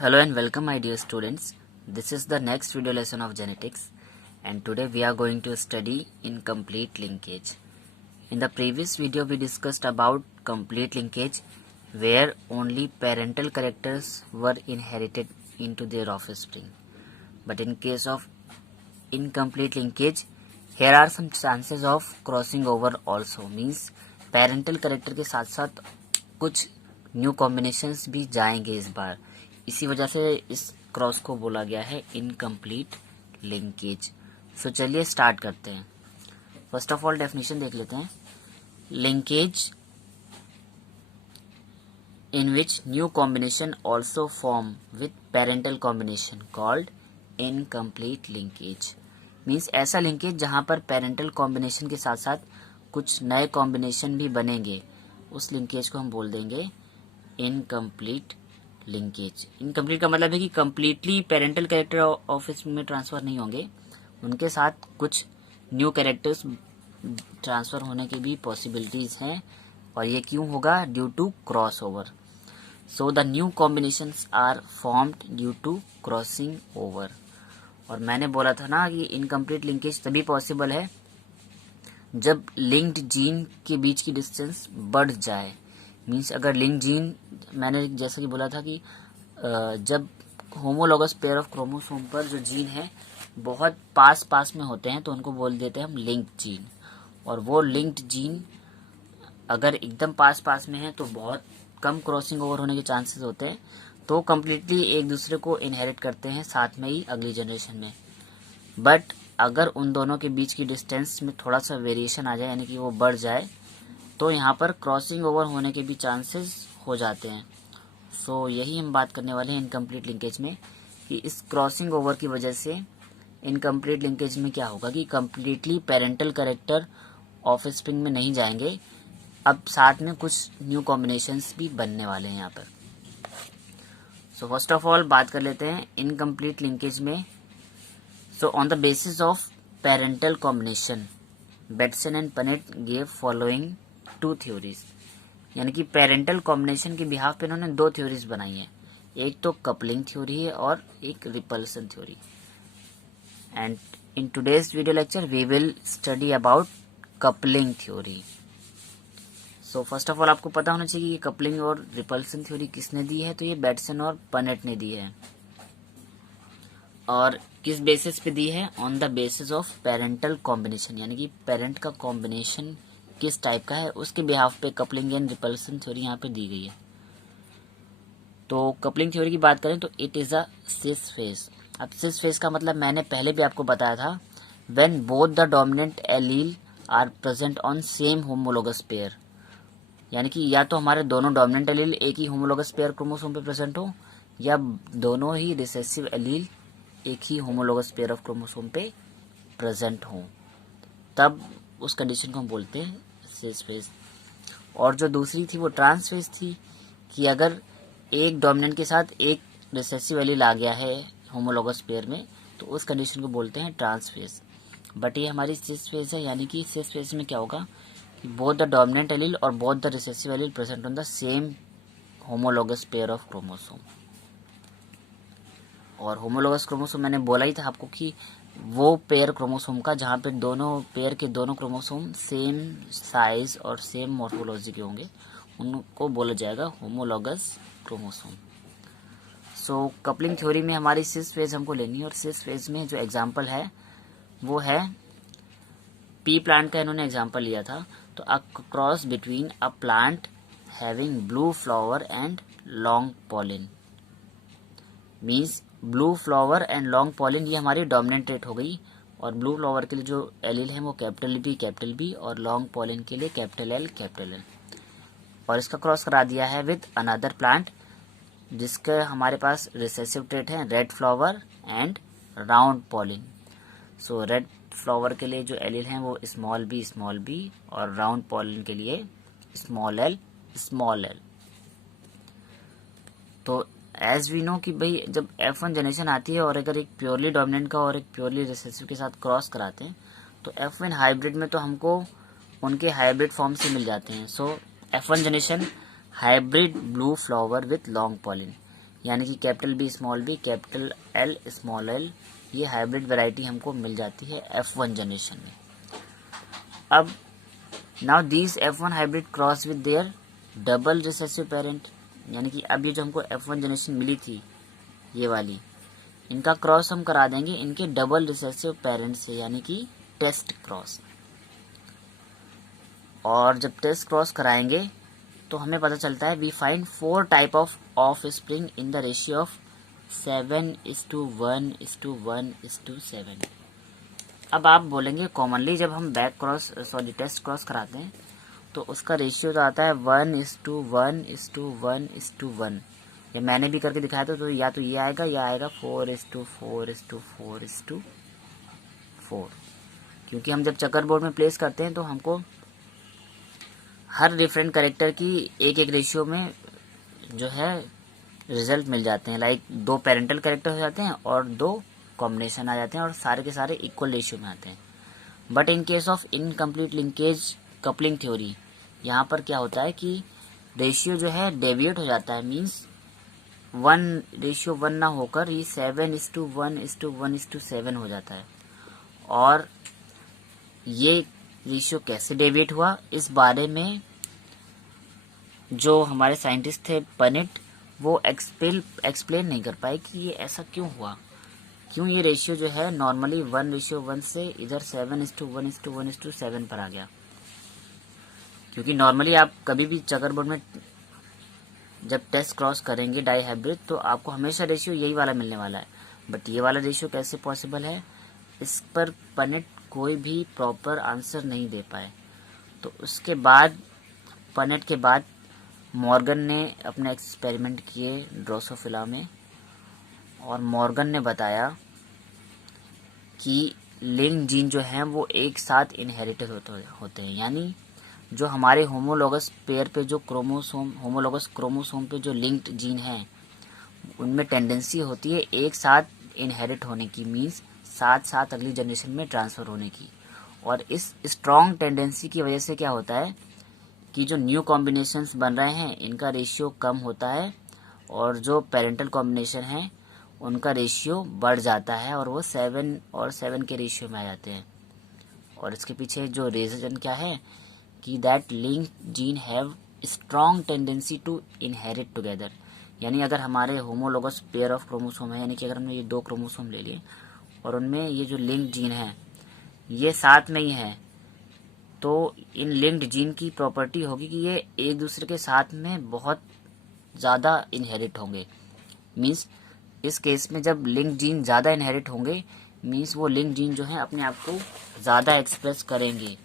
Hello and welcome my dear students. This is the next video lesson of genetics and today we are going to study incomplete linkage. In the previous video we discussed about complete linkage where only parental characters were inherited into their offspring. But in case of incomplete linkage, here are some chances of crossing over also. Means parental character के साथ साथ कुछ new combinations भी जाएंगे इस बार. इसी वजह से इस क्रॉस को बोला गया है इनकम्प्लीट लिंकेज. सो चलिए स्टार्ट करते हैं. फर्स्ट ऑफ ऑल डेफिनेशन देख लेते हैं. Linkage in which new combination also form with parental combination called incomplete linkage. Means ऐसा लिंकेज जहाँ पर पेरेंटल कॉम्बिनेशन के साथ साथ कुछ नए कॉम्बिनेशन भी बनेंगे, उस लिंकेज को हम बोल देंगे इनकम्प्लीट लिंकेज. इनकम्प्लीट का मतलब है कि कम्प्लीटली पेरेंटल कैरेक्टर ऑफिस में ट्रांसफर नहीं होंगे, उनके साथ कुछ न्यू कैरेक्टर्स ट्रांसफर होने की भी पॉसिबिलिटीज हैं. और ये क्यों होगा? Due to cross over. So the new combinations are formed due to crossing over. और मैंने बोला था ना कि इनकम्प्लीट लिंकेज तभी पॉसिबल है जब लिंक्ड जीन के बीच की डिस्टेंस बढ़ जाए. मीन्स अगर लिंक जीन, मैंने जैसा कि बोला था कि जब होमोलॉगस पेयर ऑफ क्रोमोसोम पर जो जीन है बहुत पास में होते हैं तो उनको बोल देते हैं हम लिंक्ड जीन. और वो लिंक्ड जीन अगर एकदम पास में है तो बहुत कम क्रॉसिंग ओवर होने के चांसेस होते हैं, तो कम्प्लीटली एक दूसरे को इनहेरिट करते हैं साथ में ही अगली जनरेशन में. बट अगर उन दोनों के बीच की डिस्टेंस में थोड़ा सा वेरिएशन आ जाए, यानी कि वो बढ़ जाए, तो यहाँ पर क्रॉसिंग ओवर होने के भी चांसेस हो जाते हैं. सो यही हम बात करने वाले हैं इनकम्प्लीट लिंकेज में, कि इस क्रॉसिंग ओवर की वजह से इनकम्प्लीट लिंकेज में क्या होगा कि कम्प्लीटली पेरेंटल कैरेक्टर ऑफस्प्रिंग में नहीं जाएंगे, अब साथ में कुछ न्यू कॉम्बिनेशंस भी बनने वाले हैं यहाँ पर. सो फर्स्ट ऑफ ऑल बात कर लेते हैं इनकम्प्लीट लिंकेज में. So on the basis of parental combination Bateson and Punnett gave following two theories. यानी कि पेरेंटल कॉम्बिनेशन के बिहाफ पे इन्होंने दो थ्योरीज बनाई है. एक तो कपलिंग थ्योरी है और एक repulsion theory. And in today's video lecture we will study about coupling theory. So first of all आपको पता होना चाहिए कि कपलिंग और रिपल्सन थ्योरी किसने दी है. तो ये बेटसन और पनेट ने दी है. और किस बेसिस पे दी है? On the basis of parental combination. यानी कि पेरेंट का कॉम्बिनेशन किस टाइप का है उसके बिहाफ पे कपलिंग एंड रिपल्सन थ्योरी यहाँ पे दी गई है. तो कपलिंग थ्योरी की बात करें तो it is a cis phase. अब सिस फेज का मतलब मैंने पहले भी आपको बताया था, when both the dominant allele are present on same homologous pair. यानी कि या तो हमारे दोनों डोमिनेंट एलील एक ही होमोलोगस पेयर क्रोमोसोम पे प्रेजेंट हो, या दोनों ही रिसेसिव एलील एक ही होमोलोगस पेयर ऑफ क्रोमोसोम पे प्रेजेंट हो, तब उस कंडीशन को हम बोलते हैं सिस फेज. और जो दूसरी थी वो ट्रांस फेज थी, कि अगर एक डोमिनेंट के साथ एक रिसेसिव एलील आ गया है होमोलोगस पेयर में, तो उस कंडीशन को बोलते हैं ट्रांस फेज. बट ये हमारी सिस फेज है. यानी कि सिस फेज में क्या होगा कि बोथ द डोमिनेंट एलील और both the recessive allele present on the same homologous pair of chromosome. और होमोलोगस क्रोमोसोम मैंने बोला ही था आपको कि वो पेयर क्रोमोसोम का जहाँ पे दोनों पेयर के दोनों क्रोमोसोम सेम साइज और सेम मॉर्फोलॉजी के होंगे, उनको बोला जाएगा होमोलोगस क्रोमोसोम. सो कपलिंग थ्योरी में हमारी सिस फेज हमको लेनी है. और सिस फेज में जो एग्जांपल है वो है पी प्लांट का इन्होंने एग्जांपल लिया था. तो a cross between a plant having blue flower and long pollen. Means blue flower and long pollen ये हमारी डोमिनेंट ट्रेट हो गई. और ब्लू फ्लावर के लिए जो एलील है वो कैपिटल बी और लॉन्ग पॉलिन के लिए कैपिटल एल. और इसका क्रॉस करा दिया है विद अनदर प्लांट जिसके हमारे पास रिसेसिव ट्रेट है red flower and round pollen. So red flower के लिए जो एलील हैं वो स्मॉल बी और राउंड पॉलिन के लिए स्मॉल एल. तो एज वी नो कि भाई जब F1 जनरेशन आती है और अगर एक प्योरली डोमिनेंट का और एक प्योरली रिसेसिव के साथ क्रॉस कराते हैं तो F1 हाइब्रिड में तो हमको उनके हाइब्रिड फॉर्म से मिल जाते हैं. So F1 generation hybrid blue flower with long pollen. यानी कि capital B small B capital L small L, ये हाइब्रिड वैरायटी हमको मिल जाती है F1 जनरेशन में। अब now this F1 hybrid cross with their double recessive parent, यानी कि अब ये जो हमको F1 जनरेशन मिली थी ये वाली, इनका क्रॉस हम करा देंगे इनके डबल रिसेसिव पेरेंट से, यानी कि टेस्ट क्रॉस। और जब टेस्ट क्रॉस कराएंगे तो हमें पता चलता है we find 4 type of offspring in the ratio of 7:1:1:7। अब आप बोलेंगे कॉमनली जब हम टेस्ट क्रॉस कराते हैं तो उसका रेशियो तो आता है 1:1:1:1। ये मैंने भी करके दिखाया था, तो या तो ये आएगा या आएगा 4:4:4:4, क्योंकि हम जब चेकर बोर्ड में प्लेस करते हैं तो हमको हर डिफरेंट कैरेक्टर की एक एक रेशियो में जो है रिजल्ट मिल जाते हैं। लाइक 2 पेरेंटल कैरेक्टर हो जाते हैं और 2 कॉम्बिनेशन आ जाते हैं और सारे के सारे इक्वल रेशियो में आते हैं। But in case of incomplete linkage coupling theory, यहाँ पर क्या होता है कि रेशियो जो है डेविएट हो जाता है, मीन्स 1:1 ना होकर ये 7:1:1:7 हो जाता है। और ये रेशियो कैसे डेविएट हुआ, इस बारे में जो हमारे साइंटिस्ट थे पनिट, वो एक्सप्लेन नहीं कर पाए कि ये ऐसा क्यों हुआ, क्यों ये रेशियो जो है नॉर्मली 1:1 से इधर 7:1:1:7 पर आ गया। क्योंकि नॉर्मली आप कभी भी चेकर बोर्ड में जब टेस्ट क्रॉस करेंगे डाई हाइब्रिड तो आपको हमेशा रेशियो यही वाला मिलने वाला है, बट ये वाला रेशियो कैसे पॉसिबल है, इस पर पनिट कोई भी प्रॉपर आंसर नहीं दे पाए। तो उसके बाद पनिट के बाद मॉर्गन ने अपने एक्सपेरिमेंट किए ड्रोसोफिला में, और मॉर्गन ने बताया कि लिंक जीन जो हैं वो एक साथ इनहेरिटेड होते हैं, यानी जो हमारे होमोलोगस पेयर पे जो होमोलोगस क्रोमोसोम पे जो लिंक्ड जीन हैं उनमें टेंडेंसी होती है एक साथ इनहेरिट होने की, मीन्स साथ साथ अगली जनरेशन में ट्रांसफर होने की। और इस स्ट्रॉन्ग टेंडेंसी की वजह से क्या होता है कि जो न्यू कॉम्बिनेशंस बन रहे हैं इनका रेशियो कम होता है और जो पेरेंटल कॉम्बिनेशन है उनका रेशियो बढ़ जाता है और वो 7 और 7 के रेशियो में आ जाते हैं। और इसके पीछे जो रीजन क्या है कि that link gene have strong tendency to inherit together, यानी अगर हमारे होमोलोगस पेयर ऑफ क्रोमोसोम है, यानी कि अगर हमने ये 2 क्रोमोसोम ले लिए और उनमें ये जो लिंक जीन है ये साथ में ही है, तो इन लिंक्ड जीन की प्रॉपर्टी होगी कि ये एक दूसरे के साथ में बहुत ज़्यादा इनहेरिट होंगे। मीन्स इस केस में जब लिंक जीन ज़्यादा इनहेरिट होंगे मीन्स वो लिंक जीन जो है अपने आप को ज़्यादा एक्सप्रेस करेंगे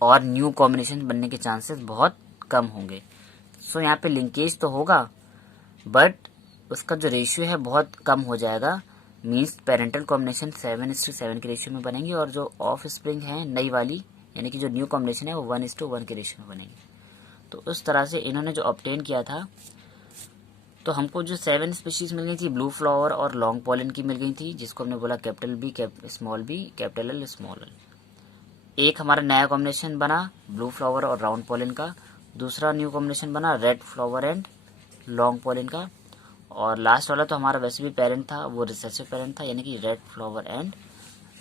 और न्यू कॉम्बिनेशन बनने के चांसेस बहुत कम होंगे। सो यहाँ पे लिंकेज तो होगा बट उसका जो रेशियो है बहुत कम हो जाएगा, मीन्स पेरेंटल कॉम्बिनेशन 7:7 के रेशियो में बनेंगे और जो ऑफ स्प्रिंग है नई वाली यानी कि जो न्यू कॉम्बिनेशन है वो 1:1 के रेशियो में बनेंगे। तो उस तरह से इन्होंने जो ऑब्टेन किया था, तो हमको जो 7 स्पीशीज मिल गई थी ब्लू फ्लावर और लॉन्ग पॉलन की मिल गई थी, जिसको हमने बोला capital B small B capital L small L. एक हमारा नया कॉम्बिनेशन बना ब्लू फ्लावर और राउंड पॉलन का, दूसरा न्यू कॉम्बिनेशन बना red flower and long pollen का, और लास्ट वाला तो हमारा वैसे भी पेरेंट था, वो रिसेसिव पेरेंट था यानी कि red flower and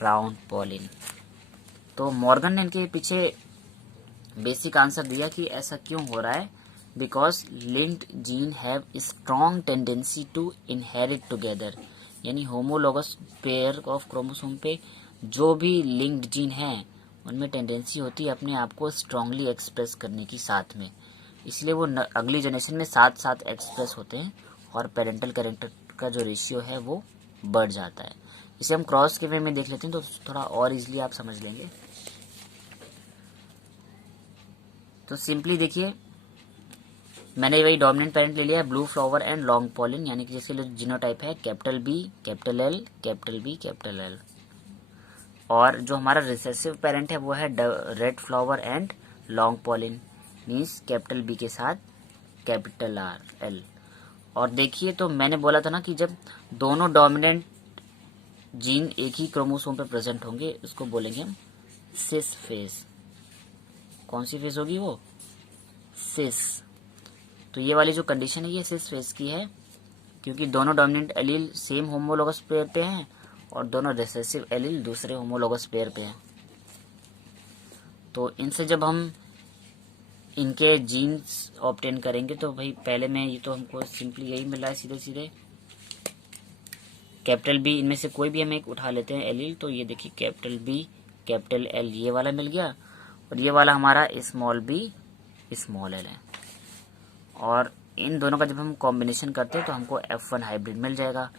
round pollen. तो मॉर्गन ने इनके पीछे बेसिक आंसर दिया कि ऐसा क्यों हो रहा है, because linked gene have strong tendency to inherit together, यानी होमोलोगस पेयर ऑफ क्रोमोसोम पे जो भी लिंक्ड जीन हैं उनमें टेंडेंसी होती है अपने आप को स्ट्रांगली एक्सप्रेस करने की साथ में, इसलिए वो अगली जनरेशन में साथ साथ एक्सप्रेस होते हैं और पेरेंटल कैरेक्टर का जो रेशियो है वो बढ़ जाता है। इसे हम क्रॉस के वे में देख लेते हैं तो थोड़ा और इजीली आप समझ लेंगे। तो सिंपली देखिए, मैंने वही डोमिनेंट पेरेंट ले लिया है blue flower and long pollen, यानी कि जिसके लिए जीनोटाइप है capital B capital L capital B capital L, और जो हमारा रिसेसिव पेरेंट है वो है red flower and long pollen, means capital B के साथ कैपिटल आर एल। और देखिए, तो मैंने बोला था ना कि जब दोनों डोमिनेंट जीन एक ही क्रोमोसोम पे प्रेजेंट होंगे उसको बोलेंगे हम सिस फेज। कौन सी फेज होगी वो? सिस। तो ये वाली जो कंडीशन है ये सिस फेज की है, क्योंकि दोनों dominant allele same homologous pair पे हैं और दोनों रिसेसिव एलील दूसरे होमोलोगस पेयर पे हैं। तो इनसे जब हम इनके जीन्स ऑब्टेन करेंगे तो भाई पहले में ये तो हमको सिंपली यही मिल रहा है सीधे सीधे कैपिटल बी, इनमें से कोई भी हम एक उठा लेते हैं एलील, तो ये देखिए कैपिटल बी कैपिटल एल ये वाला मिल गया और ये वाला हमारा स्मॉल बी स्मॉल एल है। और इन दोनों का जब हम कॉम्बिनेशन करते हैं तो हमको F1 हाइब्रिड मिल जाएगा।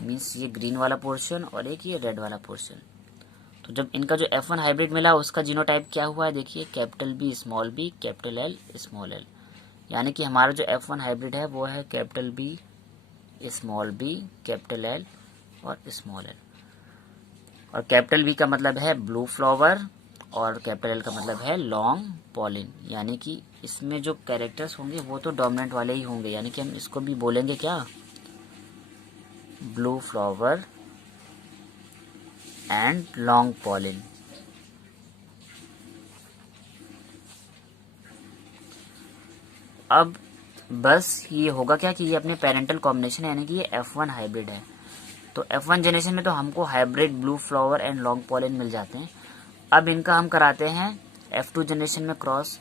मीन्स ये ग्रीन वाला पोर्शन और एक ये रेड वाला पोर्शन। तो जब इनका जो F1 हाइब्रिड मिला उसका जीनोटाइप क्या हुआ है, देखिए capital B small B capital L small L. यानी कि हमारा जो F1 हाइब्रिड है वो है capital B small B capital L और स्मॉल एल। और कैपिटल बी का मतलब है ब्लू फ्लावर और कैपिटल एल का मतलब है लॉन्ग पॉलिन। यानी कि इसमें जो कैरेक्टर्स होंगे वो तो डोमिनेंट वाले ही होंगे, यानी कि हम इसको भी बोलेंगे क्या, blue flower and long pollen. अब बस ये होगा क्या कि ये अपने पेरेंटल कॉम्बिनेशन है, यानी कि ये F1 हाइब्रिड है। तो F1 जनरेशन में तो हमको hybrid blue flower and long pollen मिल जाते हैं। अब इनका हम कराते हैं F2 जनरेशन में क्रॉस।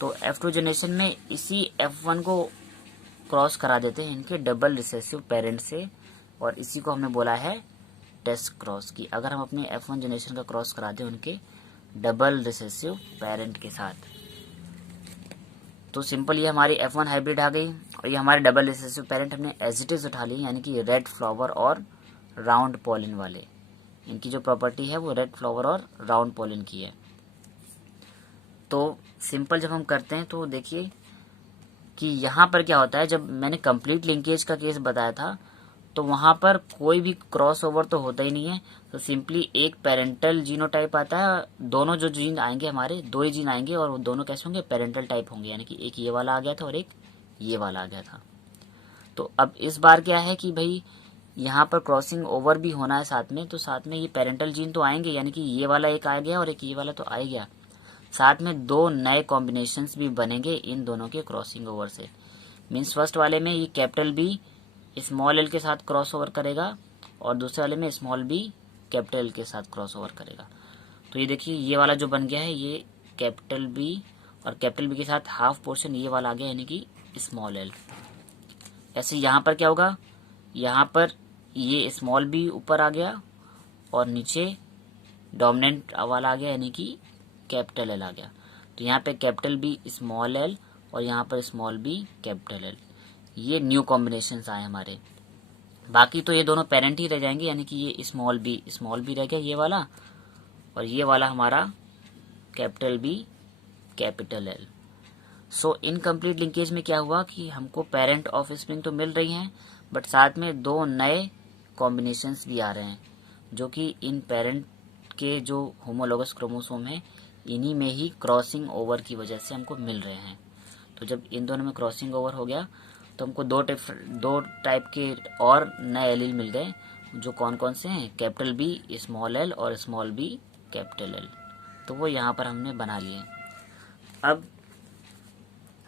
तो F2 जनरेशन में इसी F1 को क्रॉस करा देते हैं इनके डबल रिसेसिव पेरेंट से, और इसी को हमने बोला है टेस्ट क्रॉस की। अगर हम अपने F1 जनरेशन का क्रॉस कराते हैं उनके डबल रिसेसिव पेरेंट के साथ तो सिंपल ये हमारी F1 हाइब्रिड आ गई और ये हमारे डबल रिसेसिव पेरेंट हमने एज इट इज उठा ली, यानी कि रेड फ्लावर और राउंड पॉलिन वाले। इनकी जो प्रॉपर्टी है वो रेड फ्लावर और राउंड पॉलिन की है। तो सिंपल जब हम करते हैं तो देखिए कि यहाँ पर क्या होता है, जब मैंने कंप्लीट लिंकेज का केस बताया था तो वहाँ पर कोई भी क्रॉस ओवर तो होता ही नहीं है। तो सिंपली एक पेरेंटल जीनोटाइप आता है, दोनों जो जीन आएंगे हमारे दो ही जीन आएंगे और वो दोनों कैसे होंगे, पेरेंटल टाइप होंगे। यानी कि एक ये वाला आ गया था और एक ये वाला आ गया था। तो अब इस बार क्या है कि भाई यहाँ पर क्रॉसिंग ओवर भी होना है साथ में, तो साथ में ये पेरेंटल जीन तो आएंगे, यानी कि ये वाला एक आ गया और एक ये वाला तो आ ही गया। साथ में दो नए कॉम्बिनेशंस भी बनेंगे इन दोनों के क्रॉसिंग ओवर से। मीन्स फर्स्ट वाले में ये कैपिटल बी स्मॉल एल के साथ क्रॉस ओवर करेगा और दूसरे वाले में स्मॉल बी कैपिटल एल के साथ क्रॉस ओवर करेगा। तो ये देखिए ये वाला जो बन गया है ये कैपिटल बी और कैपिटल बी के साथ हाफ पोर्शन ये वाला आ गया, यानी कि स्मॉल एल। ऐसे यहाँ पर क्या होगा, यहाँ पर ये स्मॉल बी ऊपर आ गया और नीचे डोमिनेंट वाला आ गया, यानी कि कैपिटल एल आ गया। तो यहाँ पे कैपिटल बी स्मॉल एल और यहाँ पर स्मॉल बी कैपिटल एल, ये न्यू कॉम्बिनेशंस आए हमारे। बाकी तो ये दोनों पेरेंट ही रह जाएंगे, यानी कि ये स्मॉल बी रह गया ये वाला, और ये वाला हमारा कैपिटल बी कैपिटल एल। सो इनकम्प्लीट लिंकेज में क्या हुआ कि हमको पेरेंट ऑफ स्प्रिंग तो मिल रही हैं, बट साथ में दो नए कॉम्बिनेशंस भी आ रहे हैं जो कि इन पेरेंट के जो होमोलोगस क्रोमोसोम है इन्हीं में ही क्रॉसिंग ओवर की वजह से हमको मिल रहे हैं। तो जब इन दोनों में क्रॉसिंग ओवर हो गया तो हमको दो टाइप के और नए एलील मिल गए, जो कौन कौन से हैं, कैपिटल बी स्मॉल एल और स्मॉल बी कैपिटल एल। तो वो यहाँ पर हमने बना लिए। अब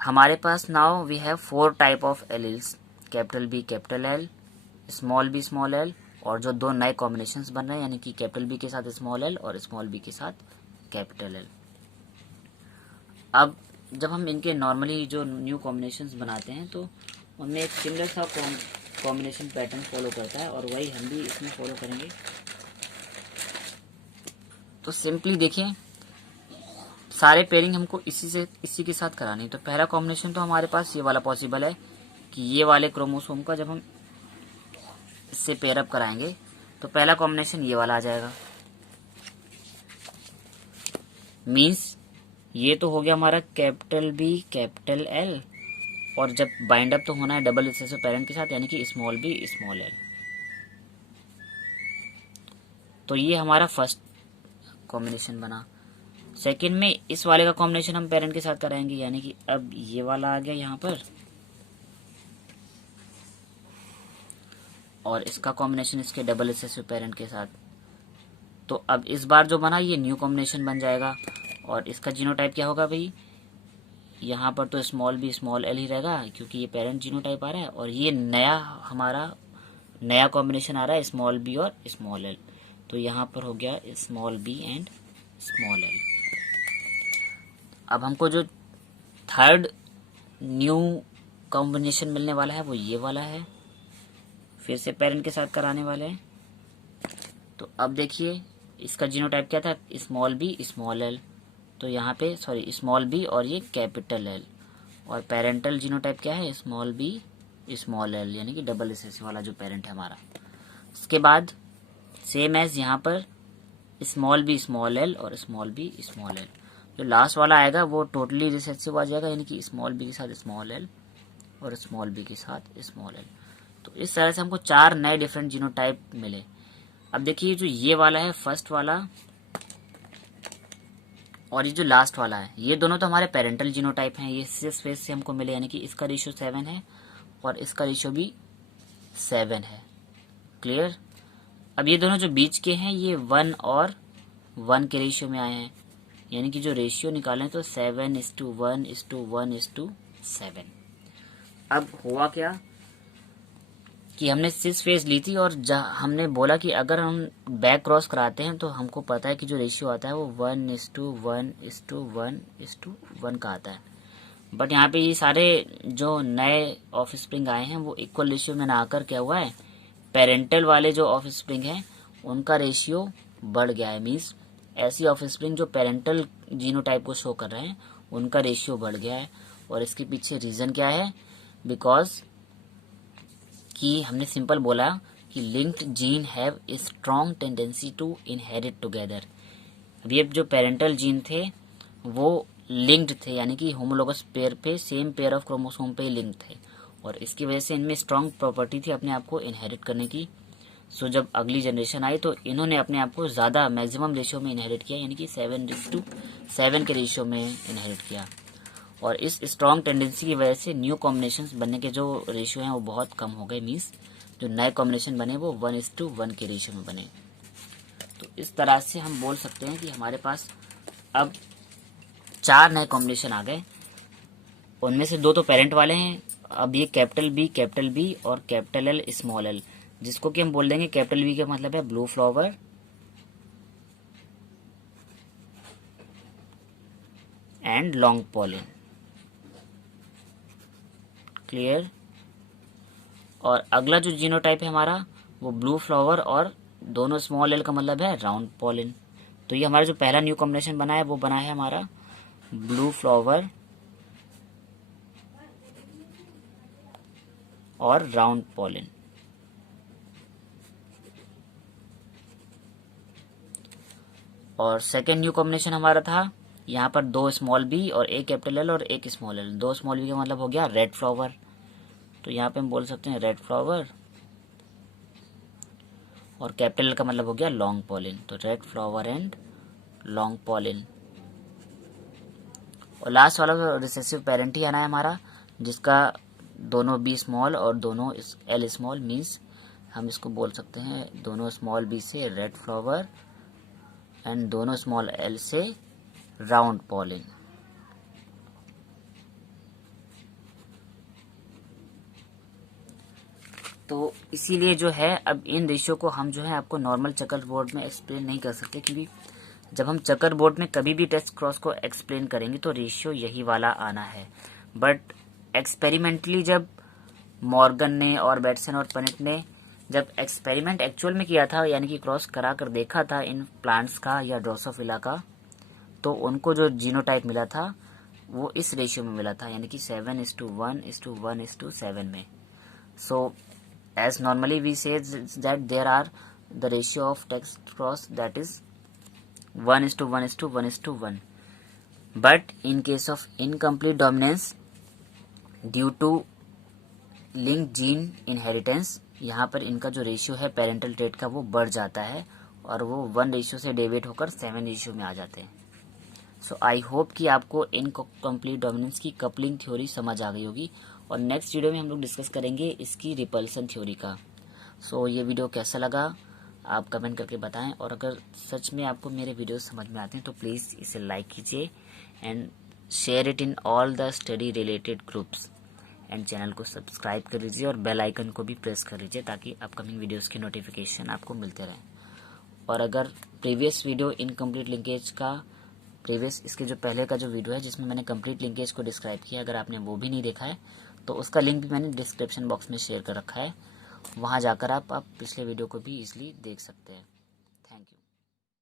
हमारे पास now we have 4 type of alleles, capital B capital L, small B small L, और जो दो नए कॉम्बिनेशंस बन रहे हैं, यानी कि कैपिटल बी के साथ स्मॉल एल और स्मॉल बी के साथ कैपिटल एल। अब जब हम इनके नॉर्मली जो न्यू कॉम्बिनेशंस बनाते हैं तो उनमें एक सिमिलर सा कॉम्बिनेशन पैटर्न फॉलो करता है और वही हम भी इसमें फॉलो करेंगे। तो सिंपली देखिए सारे पेयरिंग हमको इसी के साथ करानी है। तो पहला कॉम्बिनेशन तो हमारे पास ये वाला पॉसिबल है कि ये वाले क्रोमोसोम का जब हम इससे पेयरअप कराएंगे तो पहला कॉम्बिनेशन ये वाला आ जाएगा। मीन्स ये तो हो गया हमारा कैपिटल बी कैपिटल एल, और जब बाइंड अप तो होना है डबल रिसेसिव पेरेंट के साथ, यानी कि स्मॉल बी स्मॉल एल। तो ये हमारा फर्स्ट कॉम्बिनेशन बना। सेकंड में इस वाले का कॉम्बिनेशन हम पेरेंट के साथ कराएंगे, यानी कि अब ये वाला आ गया यहाँ पर और इसका कॉम्बिनेशन इसके डबल रिसेसिव पेरेंट के साथ। तो अब इस बार जो बना ये न्यू कॉम्बिनेशन बन जाएगा और इसका जीनोटाइप क्या होगा भाई, यहाँ पर तो स्मॉल बी स्मॉल एल ही रहेगा क्योंकि ये पेरेंट जीनोटाइप आ रहा है, और ये नया हमारा नया कॉम्बिनेशन आ रहा है स्मॉल बी और स्मॉल एल, तो यहाँ पर हो गया small B and small L. अब हमको जो थर्ड न्यू कॉम्बिनेशन मिलने वाला है वो ये वाला है, फिर से पेरेंट के साथ कराने वाले हैं। तो अब देखिए इसका जीनोटाइप क्या था, स्मॉल बी स्मॉल एल, तो यहाँ पे सॉरी स्मॉल बी और ये कैपिटल एल, और पेरेंटल जीनोटाइप क्या है, स्मॉल बी स्मॉल एल, यानी कि डबल रिसेसिव वाला जो पेरेंट है हमारा। उसके बाद सेम एज यहाँ पर स्मॉल बी स्मॉल एल और स्मॉल बी स्मॉल एल, जो लास्ट वाला आएगा वो टोटली रिसेसिव आ जाएगा, यानी कि स्मॉल बी के साथ स्मॉल एल और स्मॉल बी के साथ स्मॉल एल। तो इस तरह से हमको 4 नए डिफरेंट जीनोटाइप मिले। अब देखिए जो ये वाला है फर्स्ट वाला और ये जो लास्ट वाला है, ये दोनों तो हमारे पेरेंटल जीनोटाइप हैं, ये सिस फेज से हमको मिले, यानी कि इसका रेशियो 7 है और इसका रेशियो भी 7 है। क्लियर। अब ये दोनों जो बीच के हैं ये 1 और 1 के रेशियो में आए हैं, यानी कि जो रेशियो निकालें तो 7:1:1:7। अब हुआ क्या कि हमने सिस फेज ली थी और हमने बोला कि अगर हम बैक क्रॉस कराते हैं तो हमको पता है कि जो रेशियो आता है वो 1:1:1:1 का आता है। बट यहाँ पे ये सारे जो नए ऑफ स्प्रिंग आए हैं वो इक्वल रेशियो में ना आकर क्या हुआ है, पेरेंटल वाले जो ऑफ स्प्रिंग हैं उनका रेशियो बढ़ गया है। मीन्स ऐसी ऑफ स्प्रिंग जो पेरेंटल जीनोटाइप को शो कर रहे हैं उनका रेशियो बढ़ गया है। और इसके पीछे रीजन क्या है, बिकॉज कि हमने सिंपल बोला कि linked gene have a strong tendency to inherit together. अब ये जो पेरेंटल जीन थे वो लिंक्ड थे, यानी कि होमोलोगस पेयर पे सेम पेयर ऑफ क्रोमोसोम पे लिंक थे, और इसकी वजह से इनमें स्ट्रॉन्ग प्रॉपर्टी थी अपने आप को इनहेरिट करने की। सो जब अगली जनरेशन आई तो इन्होंने अपने आप को ज़्यादा मैक्सिमम रेशियो में इनहेरिट किया, यानी कि 7:7 के रेशियो में इनहेरिट किया। और इस स्ट्रॉन्ग टेंडेंसी की वजह से न्यू कॉम्बिनेशंस बनने के जो रेशियो हैं वो बहुत कम हो गए। मीन्स जो नए कॉम्बिनेशन बने वो 1:1 के रेशियो में बने। तो इस तरह से हम बोल सकते हैं कि हमारे पास अब 4 नए कॉम्बिनेशन आ गए, उनमें से 2 तो पेरेंट वाले हैं। अब ये कैपिटल बी और कैपिटल एल स्मॉल एल, जिसको कि हम बोल देंगे कैपिटल बी का मतलब है blue flower and long pollen. Clear. और अगला जो जीनोटाइप है हमारा वो ब्लू फ्लावर और दोनों स्मॉल एल का मतलब है राउंड पॉलिन। तो ये हमारा जो पहला न्यू कॉम्बिनेशन बना है वो बना है हमारा ब्लू फ्लावर और राउंड पॉलिन। और सेकेंड न्यू कॉम्बिनेशन हमारा था यहाँ पर 2 स्मॉल बी और एक कैपिटल एल और एक स्मॉल एल। 2 स्मॉल बी का मतलब हो गया रेड फ्लावर, तो यहाँ पे हम बोल सकते हैं रेड फ्लावर, और कैपिटल एल का मतलब हो गया लॉन्ग पॉलिन, तो red flower and long pollen. और लास्ट वाला रिसेसिव पेरेंट ही आना है हमारा, जिसका दोनों बी स्मॉल और दोनों एल स्मॉल, मीन्स हम इसको बोल सकते हैं दोनों स्मॉल बी से रेड फ्लावर एंड दोनों स्मॉल एल से राउंड पॉलिन। तो इसीलिए जो है अब इन रेशियो को हम जो है आपको नॉर्मल चेकर बोर्ड में एक्सप्लेन नहीं कर सकते, क्योंकि जब हम चेकर बोर्ड में कभी भी टेस्ट क्रॉस को एक्सप्लेन करेंगे तो रेशियो यही वाला आना है। बट एक्सपेरिमेंटली जब मॉर्गन ने और बैटसन और पनेट ने जब एक्सपेरिमेंट एक्चुअल में किया था, यानी कि क्रॉस करा कर देखा था इन प्लांट्स का या ड्रोसोफिला का, तो उनको जो जीनोटाइप मिला था वो इस रेशियो में मिला था, यानी कि 7:1:1:7 में। सो as normally we say that there are the ratio of text cross that is 1:1:1:1. But in case of incomplete dominance due to linked gene inheritance, यहाँ पर इनका जो रेशियो है पेरेंटल ट्रेट का वो बढ़ जाता है और वो 1 रेशियो से डेविएट होकर 7 रेशियो में आ जाते हैं। सो आई होप कि आपको इनकम्प्लीट डोमिनेंस की कपलिंग थ्योरी समझ आ गई होगी, और नेक्स्ट वीडियो में हम लोग डिस्कस करेंगे इसकी रिपल्सन थ्योरी का। सो ये वीडियो कैसा लगा आप कमेंट करके बताएं, और अगर सच में आपको मेरे वीडियो समझ में आते हैं तो प्लीज़ इसे लाइक कीजिए and share it in all the study related groups and channel को सब्सक्राइब कर लीजिए और बेल आइकन को भी प्रेस कर लीजिए ताकि अपकमिंग वीडियोस के नोटिफिकेशन आपको मिलते रहें। और अगर प्रीवियस वीडियो इनकम्प्लीट लिंकेज का इसके जो पहले का जो वीडियो है जिसमें मैंने कंप्लीट लिंकेज को डिस्क्राइब किया, अगर आपने वो भी नहीं देखा है तो उसका लिंक भी मैंने डिस्क्रिप्शन बॉक्स में शेयर कर रखा है, वहाँ जाकर आप पिछले वीडियो को भी इजीली देख सकते हैं।